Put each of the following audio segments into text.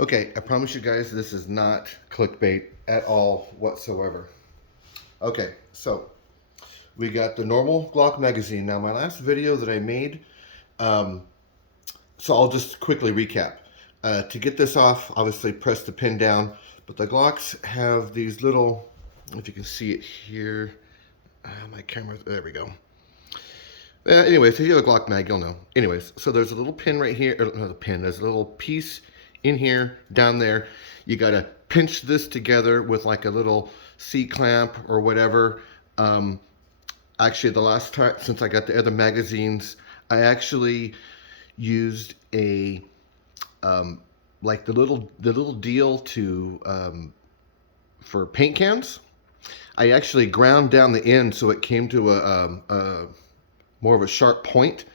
Okay, I promise you guys this is not clickbait at all whatsoever. Okay, so we got the normal Glock magazine. Now my last video that I made, so I'll just quickly recap. To get this off, obviously press the pin down, but the Glocks have these little, if you can see it here, my camera, there we go. Anyways, if you have a Glock mag, you'll know. Anyways, so there's a little pin right here, or not a pin, there's a little piece in here, down there. You gotta pinch this together with like a little C-clamp or whatever. Actually, the last time, since I got the other magazines, I actually used a, like the little deal to, for paint cans. I actually ground down the end so it came to a more of a sharp point,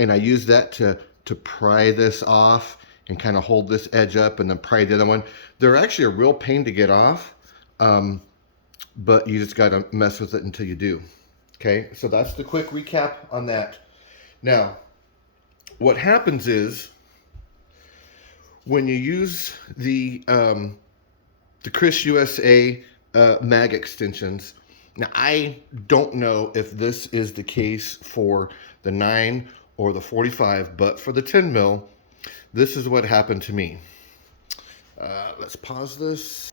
and I use that to pry this off and kind of hold this edge up and then pry the other one. They're actually a real pain to get off, but you just got to mess with it until you do. Okay, so that's the quick recap on that. Now, what happens is when you use the Chris USA mag extensions. Now, I don't know if this is the case for the 9 or the 45, but for the 10 mil, this is what happened to me. Let's pause this.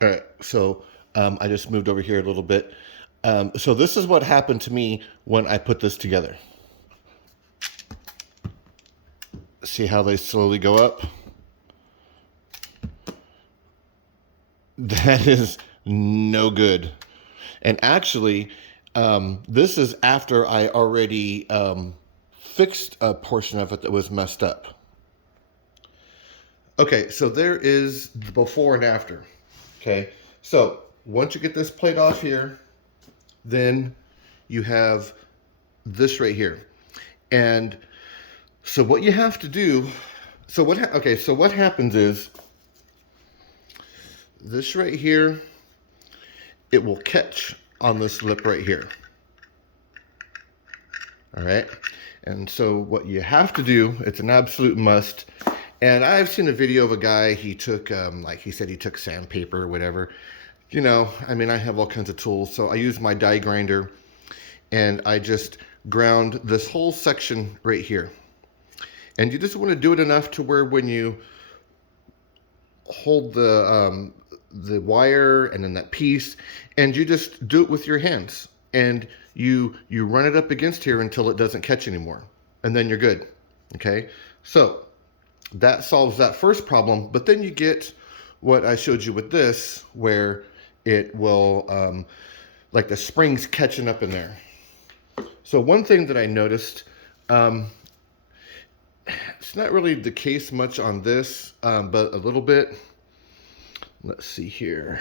All right, so I just moved over here a little bit. So this is what happened to me when I put this together. See how they slowly go up? That is no good. And actually, this is after I already fixed a portion of it that was messed up. Okay, so there is the before and after. Okay, so once you get this plate off here, then you have this right here. And so what you have to do, so what happens is, this right here, it will catch on this lip right here. All right. And so what you have to do, it's an absolute must. And I've seen a video of a guy, he took, like he said, he took sandpaper or whatever. You know, I mean, I have all kinds of tools. So I use my die grinder and I just ground this whole section right here. And you just want to do it enough to where when you hold the wire and then that piece, and you just do it with your hands, and you run it up against here until it doesn't catch anymore, and then you're good. Okay, so that solves that first problem. But then you get what I showed you with this, where it will like the springs catching up in there. So one thing that I noticed, it's not really the case much on this, but a little bit. Let's see here.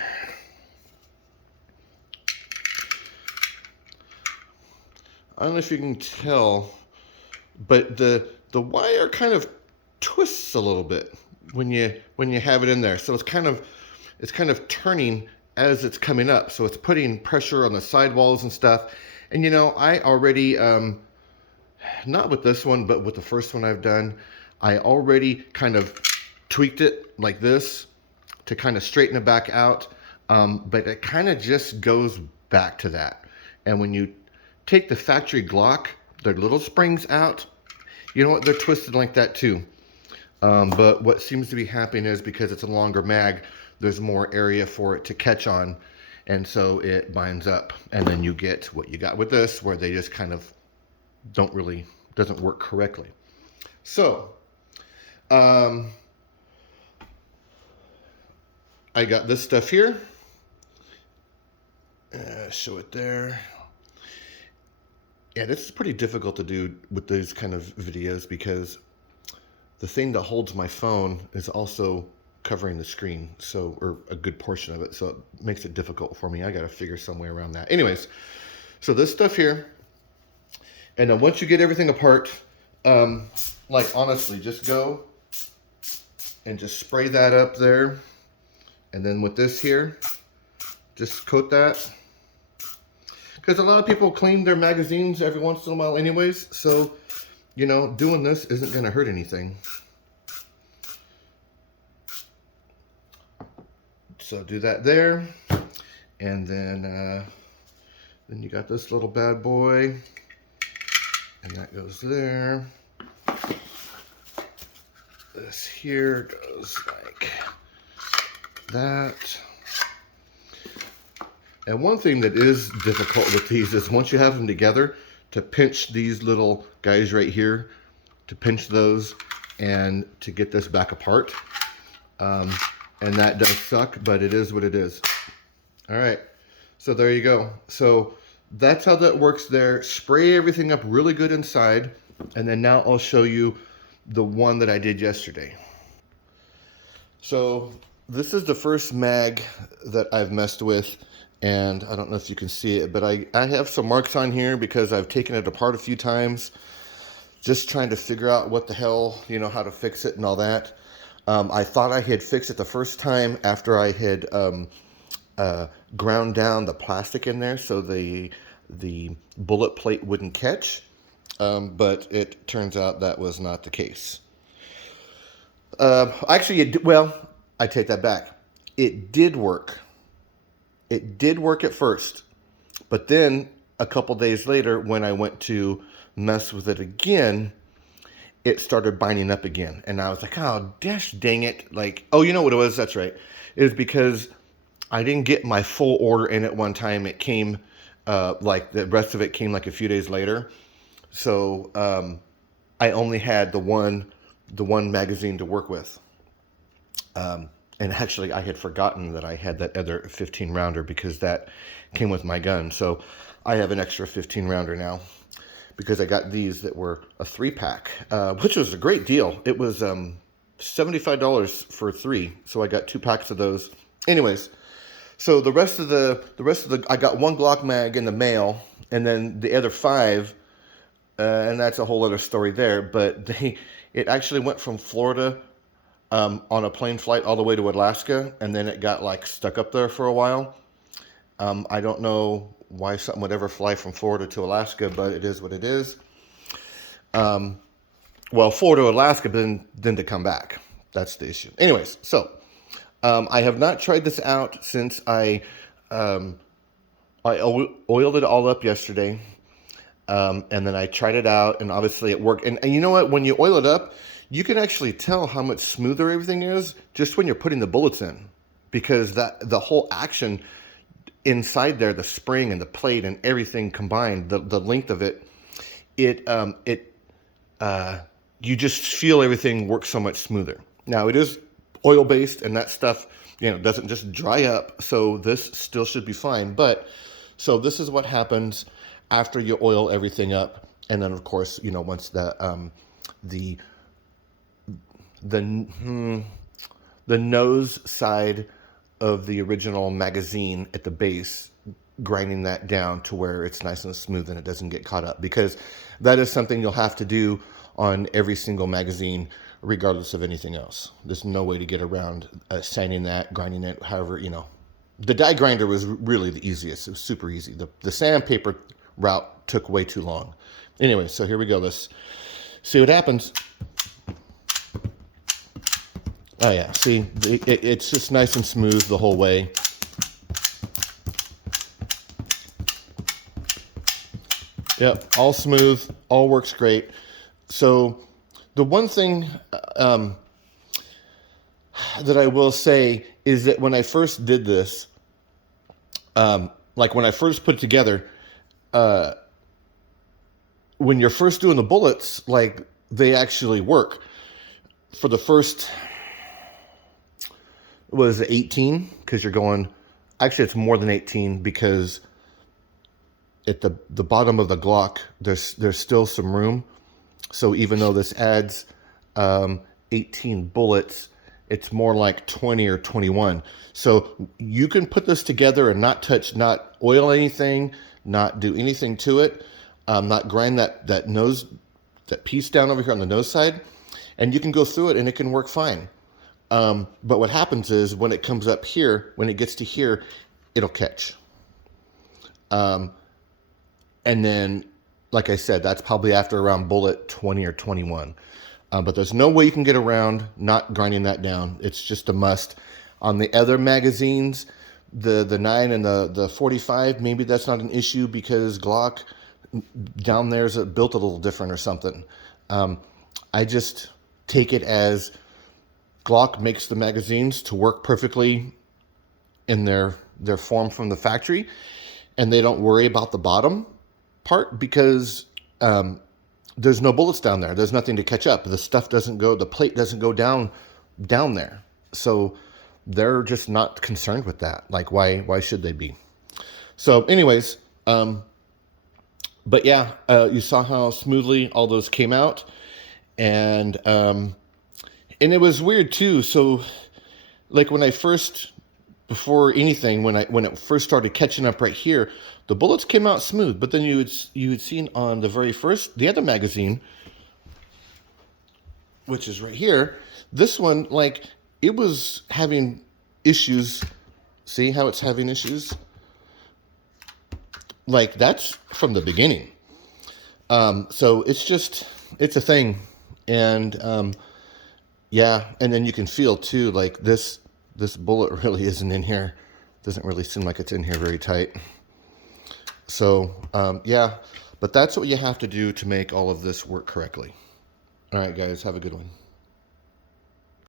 I don't know if you can tell, but the wire kind of twists a little bit when you have it in there. So it's kind of turning as it's coming up. So it's putting pressure on the sidewalls and stuff. And you know, I already not with this one, but with the first one I've done, I already kind of tweaked it like this to kind of straighten it back out, but it kind of just goes back to that. And when you take the factory Glock, their little springs out, you know what, they're twisted like that too. But what seems to be happening is because it's a longer mag, there's more area for it to catch on, and so it binds up. And then you get what you got with this, where they just kind of doesn't work correctly. So, I got this stuff here. Show it there. Yeah, this is pretty difficult to do with these kind of videos because the thing that holds my phone is also covering the screen, so, or a good portion of it, so it makes it difficult for me. I got to figure some way around that. Anyways, so this stuff here, and then once you get everything apart, like honestly, just go and just spray that up there. And then with this here, just coat that. Because a lot of people clean their magazines every once in a while anyways. So, you know, doing this isn't going to hurt anything. So do that there, and then you got this little bad boy, and that goes there. This here goes like that. And one thing that is difficult with these is once you have them together, to pinch these little guys right here, to pinch those and to get this back apart. And that does suck, but it is what it is. All right, so there you go. So that's how that works there. Spray everything up really good inside, and then now I'll show you the one that I did yesterday. So this is the first mag that I've messed with, and I don't know if you can see it, but I have some marks on here because I've taken it apart a few times, just trying to figure out what the hell, you know, how to fix it and all that. I thought I had fixed it the first time after I had ground down the plastic in there so the bullet plate wouldn't catch, but it turns out that was not the case. Actually, well, I take that back. It did work. It did work at first, but then a couple days later, when I went to mess with it again, it started binding up again. And I was like, oh, gosh dang it. Like, oh, you know what it was? That's right. It was because I didn't get my full order in at one time. It came, like the rest of it came like a few days later. So I only had the one magazine to work with. And actually, I had forgotten that I had that other 15 rounder because that came with my gun. So I have an extra 15 rounder now because I got these that were a 3-pack, which was a great deal. It was $75 for 3, so I got 2 packs of those. Anyways, so the rest of the I got 1 Glock mag in the mail, and then the other 5, and that's a whole other story there. But it actually went from Florida on a plane flight all the way to Alaska, and then it got like stuck up there for a while. I don't know why something would ever fly from Florida to Alaska, but it is what it is. Well, Florida to Alaska, but then to come back. That's the issue. Anyways, so I have not tried this out since I oiled it all up yesterday, and then I tried it out, and obviously it worked. And you know what? When you oil it up, you can actually tell how much smoother everything is just when you're putting the bullets in, because the whole action inside there, the spring and the plate and everything combined, the length of it, you just feel everything works so much smoother. Now it is oil based, and that stuff, you know, doesn't just dry up, so this still should be fine. But so this is what happens after you oil everything up, and then of course, you know, once the nose side of the original magazine at the base, grinding that down to where it's nice and smooth and it doesn't get caught up, because that is something you'll have to do on every single magazine regardless of anything else. There's no way to get around sanding that, grinding it, however, you know. The die grinder was really the easiest. It was super easy. The sandpaper route took way too long. Anyway, so here we go. Let's see what happens. Oh yeah, see, it's just nice and smooth the whole way. Yep, all smooth, all works great. So the one thing that I will say is that when I first did this, like when I first put it together, when you're first doing the bullets, like they actually work. For the first was 18, because you're going, actually it's more than 18, because at the bottom of the Glock there's still some room. So even though this adds 18 bullets, it's more like 20 or 21. So you can put this together and not touch, not oil anything, not do anything to it, not grind that nose, that piece down over here on the nose side, and you can go through it and it can work fine. But what happens is when it comes up here, when it gets to here, it'll catch. And then, like I said, that's probably after around bullet 20 or 21. But there's no way you can get around not grinding that down. It's just a must. On the other magazines, the 9 and the 45, maybe that's not an issue because Glock down there is built a little different or something. I just take it as Glock makes the magazines to work perfectly in their form from the factory, and they don't worry about the bottom part because there's no bullets down there. There's nothing to catch up. The stuff doesn't go, the plate doesn't go down there. So they're just not concerned with that. Like, why should they be? So anyways, but yeah, you saw how smoothly all those came out, and it was weird too. So like when I first, before anything, when it first started catching up right here, the bullets came out smooth, but then you had seen on the very first, the other magazine, which is right here, this one, like, it was having issues. See how it's having issues? Like, that's from the beginning. So it's a thing. And yeah, and then you can feel too, like this bullet really isn't in here. Doesn't really seem like it's in here very tight. So yeah, but that's what you have to do to make all of this work correctly. All right, guys, have a good one.